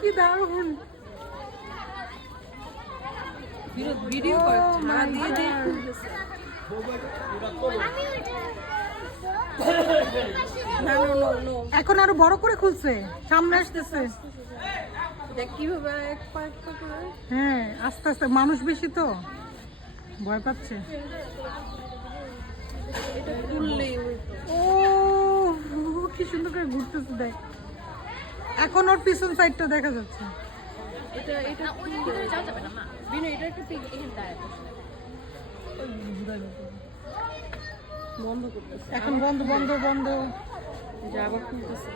কি দারুণ ভিডিও করে ছাড়া দিয়ে দিয়ে এখন আরো বড় করে খুলছে, সামনে আসতেছে। দেখ কিভাবে এক পা করে। হ্যাঁ আস্তে আস্তে, মানুষ বেশি তো ভয় পাচ্ছে। এটা খুললেই ও কি সুন্দর করে ঘুরতেছে, দেখ এখন ওর পিছন সাইডটা দেখা যাচ্ছে। এটা এটা ওই ভিতরে যাওয়া যাবে না মা। বিনু এটা একটু এখানে দাঁড়ায় বন্ধ করতেছে। এখন বন্ধ বন্ধ বন্ধ, যে আবার খুলতেছে।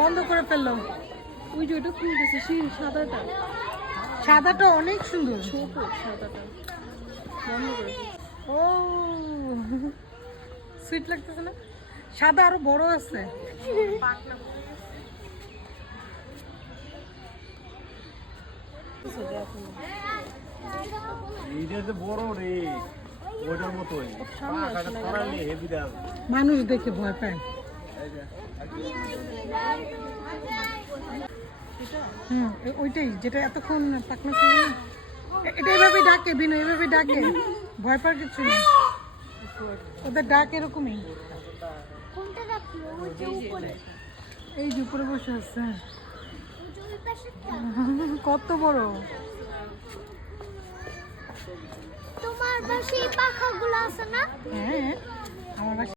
বন্ধ করে ফেললো। ওই যে ওটা খুলতেছে, সেই সাদাটা। সাদাটা অনেক সুন্দর, ছোট সাদাটা বন্ধ করে। ও সুইট লাগতেছে না? সাদা আরো বড় আছে। মানুষ দেখে ভয় পায়। ওইটাই যেটা এতক্ষণ পাকনা ছিল না, এটা এভাবে ডাকে বিনু, এভাবে ডাকে, ভয় পাওয়ার কিছু নেই, ওদের ডাক এরকমই। এই যে উপরে বসে আছে, কত বড়। তোমার বাসায় পাখাগুলো আছে না? হ্যাঁ আমার বাসায়